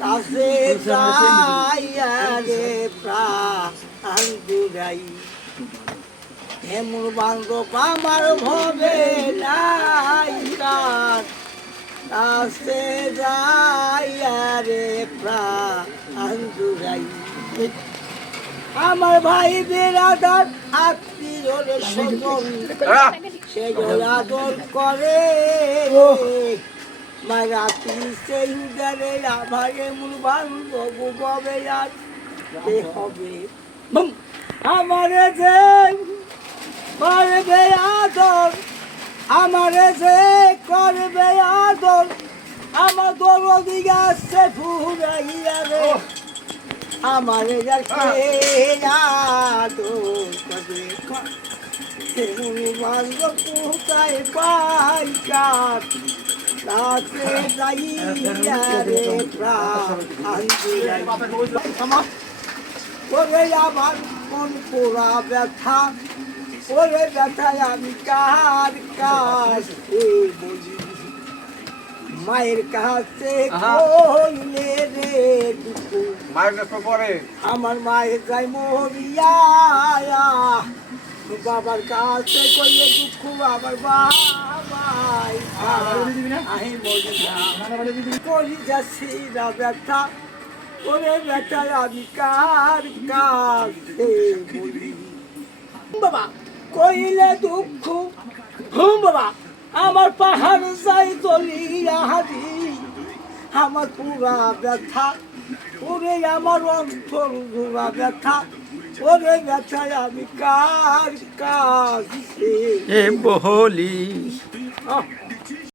কাছে রে প্রাণ এমন বান্ধব আমার ভবে নাই কাছে রে প্রাণ আমার ভাই বেড়াদার আত্মীয় স্বজন সে আদর করে। মারাতি সেই উদারে আভারে মূল বান্ধব ববে আর হবে। আমারে যে করবে আদর আমারে যে করবে আদর। আমার দরদি গাছে ফুরাইয়া রে। আমারে যাকে আদর করবে। বান্ধব কোথায় পাই কার রাতে যাইয়া রে প্রাণ ওরে আমার মন পোড়া ব্যথা ওরে ব্যথায় আমি কার কাছে বলি মায়ের কাছে কইলে রে দুঃখ মায়ের কাছে পরে। আমার মায়ের যাই মরিয়া। বাবার কাছে কইলে দুঃখ আমার বাবাই আহি মরিয়া করি যাচ্ছি না ব্যথা ওরে ব্যথা আমি কার কাছে বলি। বাবা কইলে দুঃখ হুম বাবা আমার পাহাড় যাই তলিয়া হাজি আমার পুরা ব্যথা ওরে আমার অন্তর ঘোরা ব্যথা ওরে ব্যথায় আমি কার কাছে বহলি। Oh.